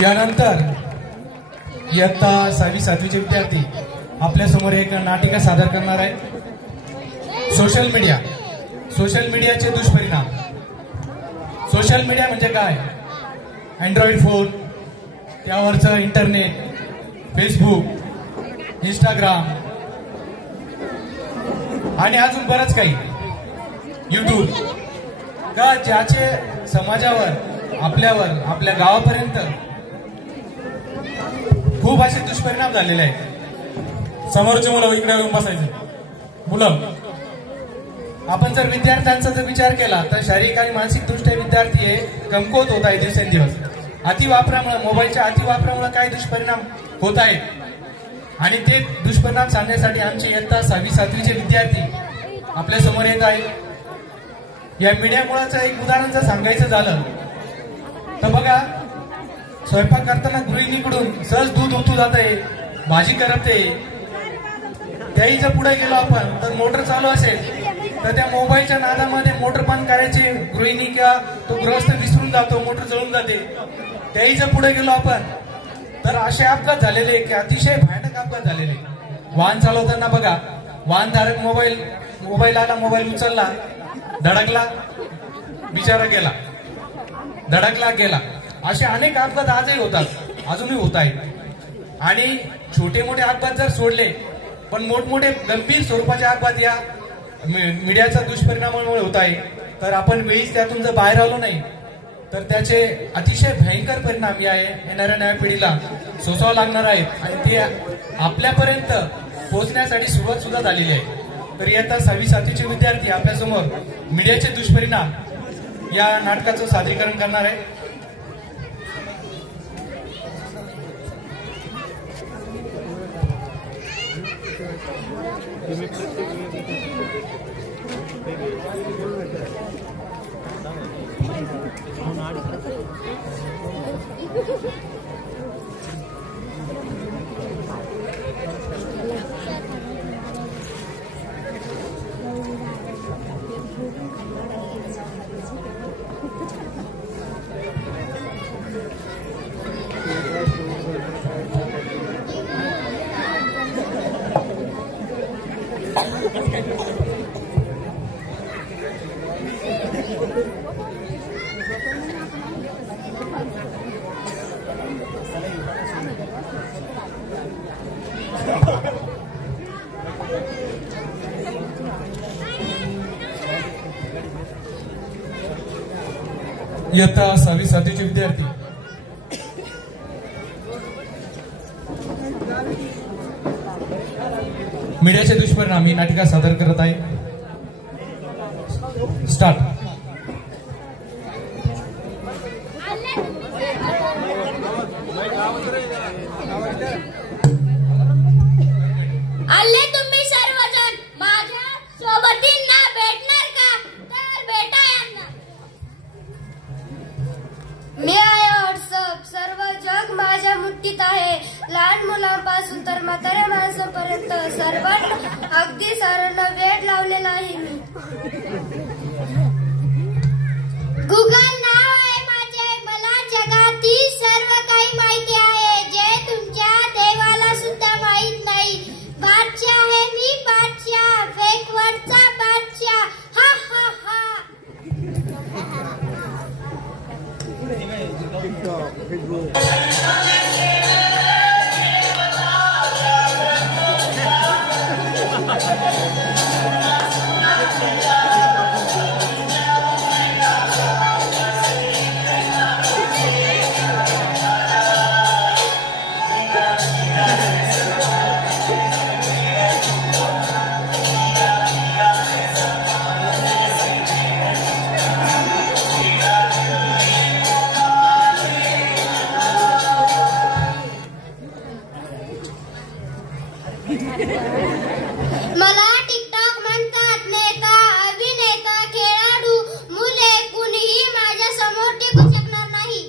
यानंतर इयत्ता 6वी 7वीचे विद्यार्थी आपल्या समोर एक नाटिका सादर करणार आहे। सोशल मीडियाचे दुष्परिणाम। सोशल मीडिया म्हणजे काय? अँड्रॉइड फोन, त्यावरचं इंटरनेट, फेसबुक, इंस्टाग्राम आणि अजून बरंच काही, यूट्यूब का ज्याचे समाजावर, आपल्यावर, आपल्या गावापर्यंत खूप असे दुष्परिणाम झालेले आहेत। समोरचे मुलं इकडे येऊन बसायचे मुलं। आपण जर विद्यार्थ्यांचा जर विचार केला तर शारीरिक आणि मानसिक दृष्ट्या विद्यार्थी हे कमकुवत होत आहे दिवसेंदिवस। अतिवापरामुळे, मोबाईलच्या अतिवापरामुळे काय दुष्परिणाम होत आहेत आणि ते दुष्परिणाम सांगण्यासाठी आमचे इयत्ता 6वी 7वीचे विद्यार्थी आपल्या समोर येत आहेत। या मीडियामुळेचं एक उदाहरण जर सांगायचं झालं तर बघा, स्वयंपाक करताना गृहिणीकडून सहज दूध ओतू जात आहे, भाजी करपते, त्याही जर पुढे गेलो आपण तर मोटर चालू असेल तर त्या मोबाईलच्या नादामध्ये मोटर बंद करायची गृहिणी किंवा तो गृहस्थ विसरून जातो, मोटर जळून जाते। त्याही जर पुढे गेलो आपण तर असे अपघात झालेले की अतिशय भयानक अपघात झालेले। वाहन चालवताना बघा, वाहनधारक मोबाईल आला, मोबाईल उचलला, धडकला, बिचारा गेला, धडकला गेला। असे अनेक अपघात आजही होतात, अजूनही होत आहेत। आणि छोटे मोठे अपघात जर सोडले पण मोठमोठे गंभीर स्वरूपाचे अपघात या मीडियाच्या दुष्परिणामामुळे होत आहे। तर आपण वेळीच त्यातून जर बाहेर आलो नाही तर त्याचे अतिशय भयंकर परिणाम या येणाऱ्या नव्या पिढीला सोसावं लागणार आहेत आणि ते आपल्यापर्यंत पोहोचण्यासाठी सुरुवात सुद्धा झालेली आहे। तर इयत्ता 6वी 7वीचे विद्यार्थी आपल्यासमोर मीडियाचे दुष्परिणाम या नाटकाचं सादरीकरण करणार आहे। इयत्ता 6वी 7वीचे विद्यार्थी मीडियाचे दुष्परिणाम ही नाटिका सादर करत आहे। स्टार्ट। आले तुम्ही सर्वजण माझ्या सोबतींना भेटणार का? तर भेटा यांना। मी आहे व्हॉट्सअप, सर्व जग माझ्या मुठीत आहे। लहान मुलांपासून तर म्हाताऱ्या माणसांपर्यंत सर्वांना अगदी साऱ्यांना वेड लावलेला आहे मी। गुगल नाव आहे माझे, मला जगातील सर्व काही माहिती आहे जे तुमच्या देवाला सुद्धा माहित नाही। बादशाह आहे मी, बादशाह, फेकवरचा बादशाह, हा हा हा। मला टिकटॉक म्हणतात, नेता, अभिनेता, खेळाडू, मुले, कुणीही माझ्या समोर टिकू शकणार नाही।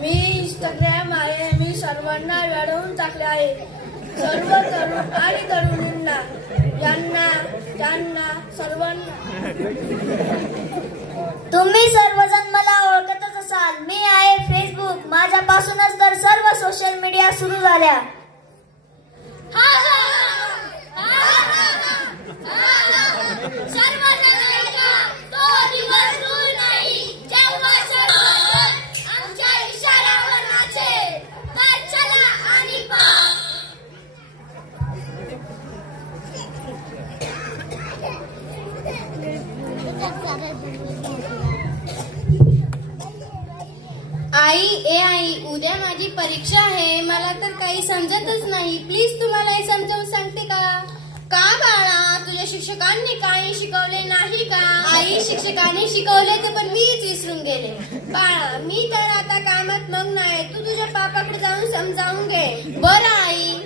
मी इंस्टाग्राम आहे, मी सर्वांना वेडवून टाकले आहे, सर्व तरुण आणि तरुणींना। त्यांना त्यांना सर्वांना. तुम्ही सर्वजण मला ओळखतच असाल. मी आहे फेसबुक. माझ्यापासूनच तर सर्व सोशल मीडिया सुरू झाल्या. आई, उद्या माझी परीक्षा आहे. मला तर काही समजतच नाही. प्लीज तुम्हाला हे समजावून सांगते का? का बाळा, तुझ्या शिक्षकांनी काही शिकवले नाही का? आई, शिक्षकांनी शिकवले तर पण मीच विसरून गेले. बाळा, मी तर आता कामात मग्न आहे. तू तुझ्या पापाकडे जाऊन समजावून घे. बरं आई.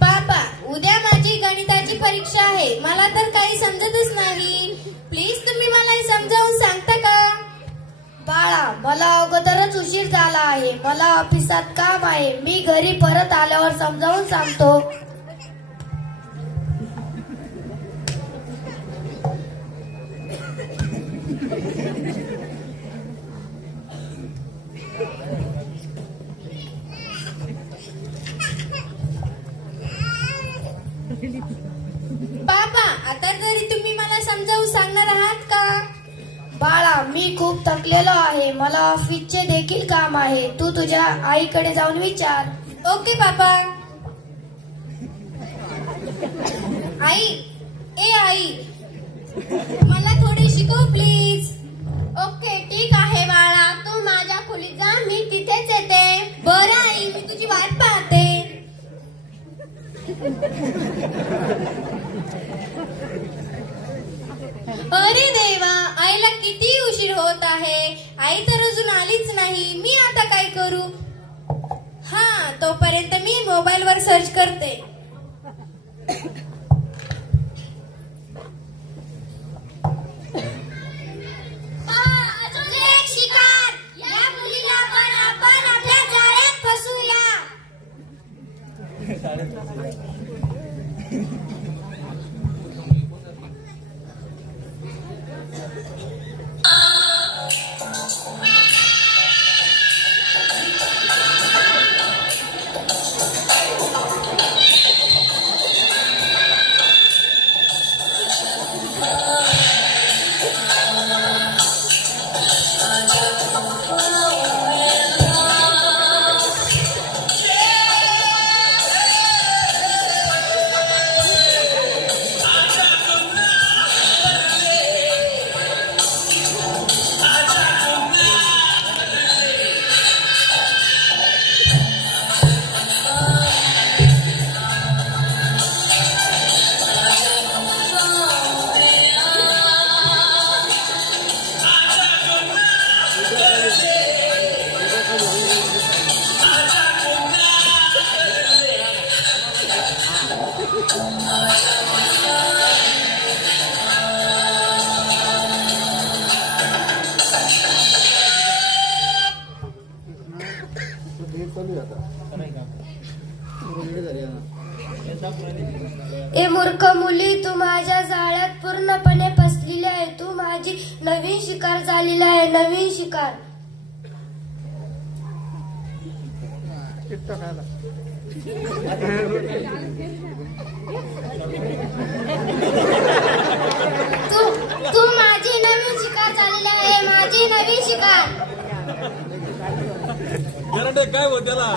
पापा, उद्या माझी गणिताची परीक्षा आहे. मला तर काही समजतच नाही. प्लीज तुम्ही मला हे समजावून सांगता का? बाळा, मला अगोदरच उशीर झाला आहे. मला ऑफिसात काम आहे. मी घरी परत आल्यावर समजावून सांगतो. पापा, आता तरी तुम्ही मला समजावून सांगणार आहात का? बाळा, मी खूप थकलेलो आहे. मला ऑफिसचे देखील काम आहे. तू तुझ्या आईकडे जाऊन विचार. ओके पापा. आई, मला थोडे शिकव प्लीज. ओके, ठीक आहे बाळा. तू माझ्या खोलीत जा, मी तिथेच येते. बरं आई, मी तुझी वाट पाहते. अरे देवा, आईला किती उशीर होत आहे. आई तर अजून आलीच नाही. मी आता काय करू? हा, तोपर्यंत मी मोबाईलवर सर्च करते. ए मूर्ख मुली, तू माझ्या जाळ्यात पूर्णपणे फसलेली आहे. तू माझी नवीन शिकार झालेला आहे. नवीन शिकार. तू माझी नवीन शिकार झालेली आहे. माझी नवीन शिकार. काय होत त्याला?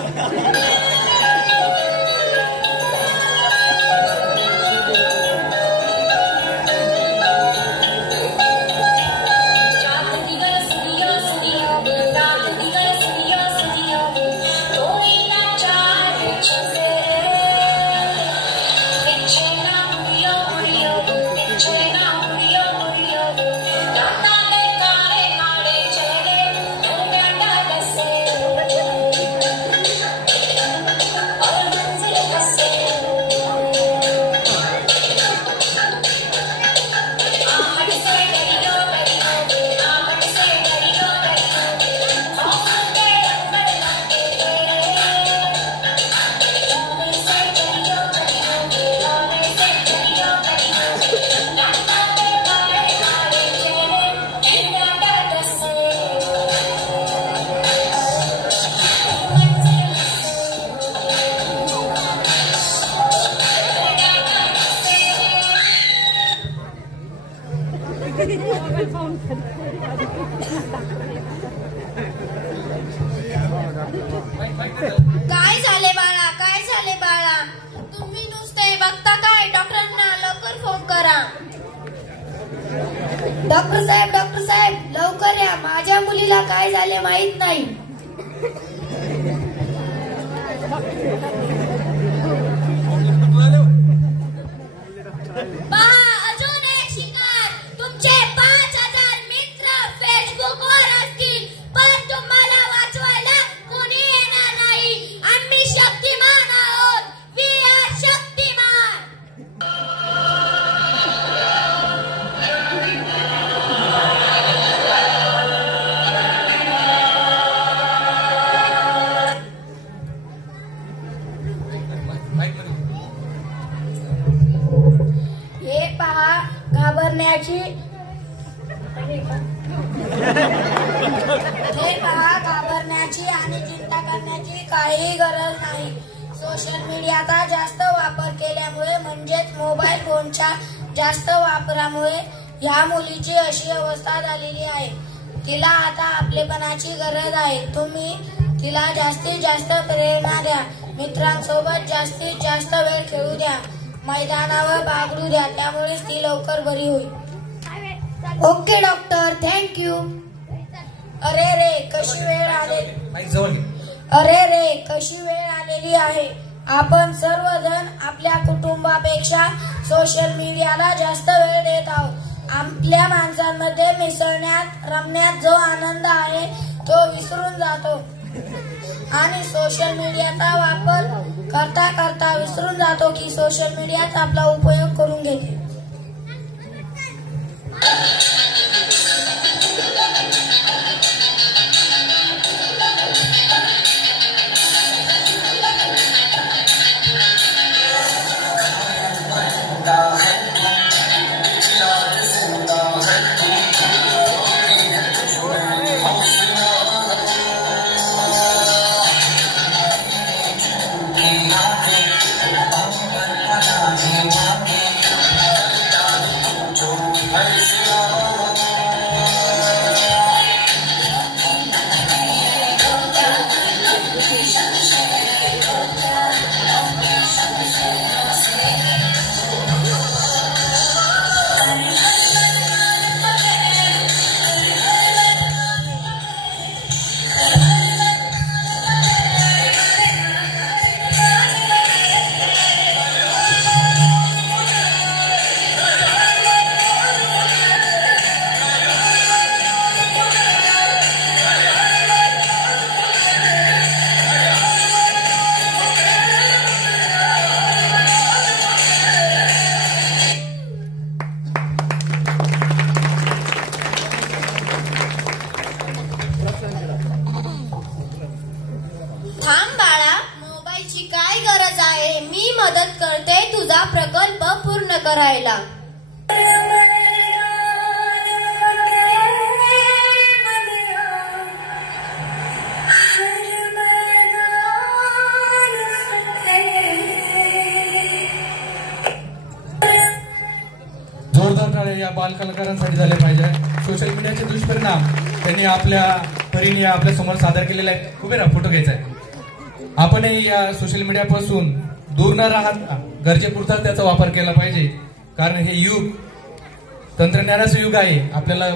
डॉक्टर साहेब लवकर या, माझ्या मुलीला काय झाले माहित नाही. पहा, अजून एक शिकार. तुमचे 5000 मित्र फेसबुकवर असतील, पण तुम्हाला वाचवायला कोणी येणार नाही. आम्ही शक्तिमान आहोत. We are Shaktimaan. हे पहा, घाबरण्याची आणि चिंता करण्याची काही गरज नाही. सोशल मीडियाचा जास्त वापर केल्यामुळे म्हणजेच मोबाईल फोनच्या जास्त वापरामुळे ह्या मुलीची अशी अवस्था झालेली आहे. तिला आता आपलेपणाची गरज आहे. तुम्ही तिला जास्तीत जास्त प्रेरणा द्या, मित्रांसोबत जास्तीत जास्त वेळ खेळू द्या, मैदानावर बागडू द्या, त्यामुळेच ती लवकर बरी होईल. Okay doctor, thank you. अरे रे कशी वेळ आलेली आहे. आपण सर्वजण आपल्या कुटुंबापेक्षा सोशल मीडियाला जास्त वेळ देत आहोत. आपल्या माणसांमध्ये मिसळण्यात रमण्यात जो आनंद आहे तो विसरून जातो आणि सोशल मीडियाचा वापर करता करता विसरून जातो की सोशल मीडियाचा आपला उपयोग करून घेते. थांब बाळा, मोबाईलची काय गरज आहे. मी मदत करते तुझा प्रकल्प पूर्ण करायला. जोरदार टाळ्या या बालकलाकारांसाठी झाले पाहिजे. सोशल मीडियाचे दुष्परिणाम त्यांनी आपल्या परीने आपल्या समोर सादर केलेले आहेत. उभे राहा, फोटो घ्यायचा आहे. आपणही या सोशल मीडियापासून दूर न राहता गरजेपुरता त्याचा वापर केला पाहिजे, कारण हे युग तंत्रज्ञानाचं युग आहे. आपल्याला